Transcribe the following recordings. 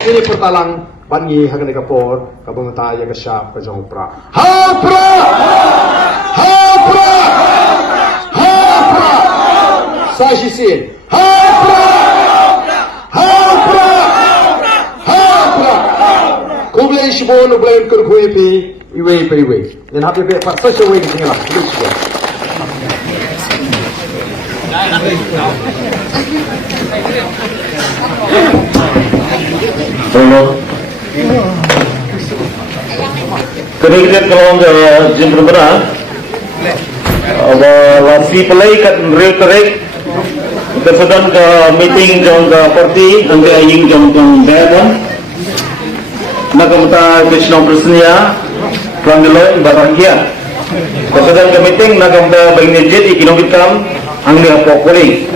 Ini pertalang bangi hagan kapor kabunta ya kasyap ka jong pra. Hapra! Hapra! Hapra! Sajisin. Hapra! Hapra! Hapra! Kublai shibon ublain kurkuipi iwe pe iwe. Then happy be pa such a way to tingala. Tolong. Kemudian kalau jam berapa? Lasi pelai kat real terik. Kita sedang ke meeting jom ke parti, nanti aying jom diamond. Nak kita Krishna Prasnya, Panggilan Barangia. Kita sedang ke meeting, nak kita bagi jet ikinokam, anglia pokoli.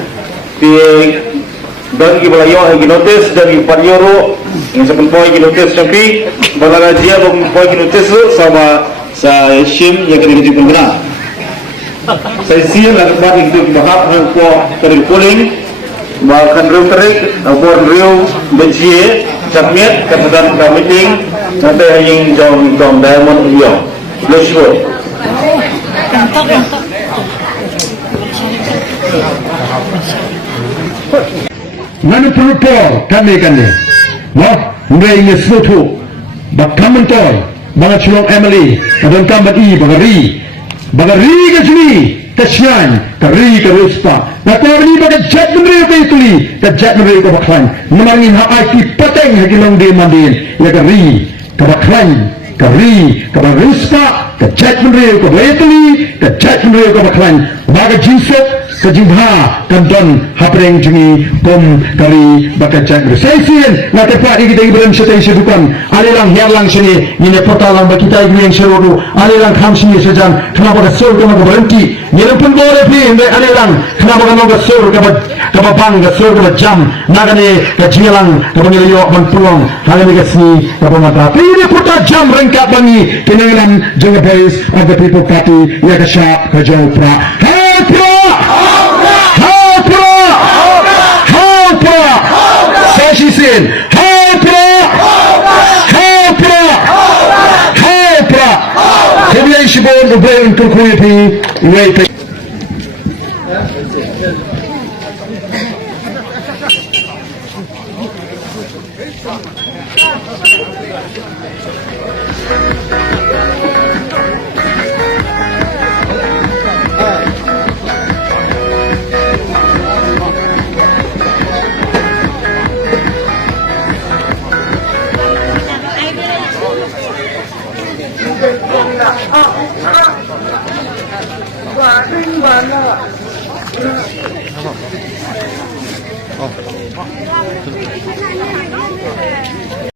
Dan kita belajar notice dari Parioro yang sebenarnya kita notice tapi bagaimana dia membuat notice sama saya Shim yang kita dijemput benar. Saya siap nak buat itu bahas angkua dari polling, bahkan real terik, angkua real benci, cakmet, kemudian meeting nanti yang jom diamond dia, lesur. Nganu perupor kami, wah, mulai ingat sesuatu, bak kamentol, bak culong Emily, kadang kambat bagari ke sini, kesian, kari ke ruspa, nak tahu ni bagai jet meneri ke ituli, ke jet meneri ke baklan, memangin hak IT pateng hagi long dia mandin, ya kari ke baklan, kari ke ruspa, ke jet meneri ke ituli, ke jet meneri ke baklan, bagai jinsuk. Kejumpa kanton hapreng jengi kom kari bakat cak bersaisin nak tepat kita ibaran setai sedukan alilang hiarlang sini ini portalang bagi kita yang seluruh alilang kham sini sejam kenapa kesur kenapa berhenti ini pun boleh pilih alilang kenapa kenapa kesur kenapa bang kesur kenapa jam nagane kejilang kenapa nilai peluang hal ini kesini kenapa mata ini portal jam rengkat bangi kenangan jenga base of the people party ya kesyap kejauh pra Sashisin, Hapra! Hapra! Hapra! Kemudian shibon ublain kurkuipi iwe. Oh.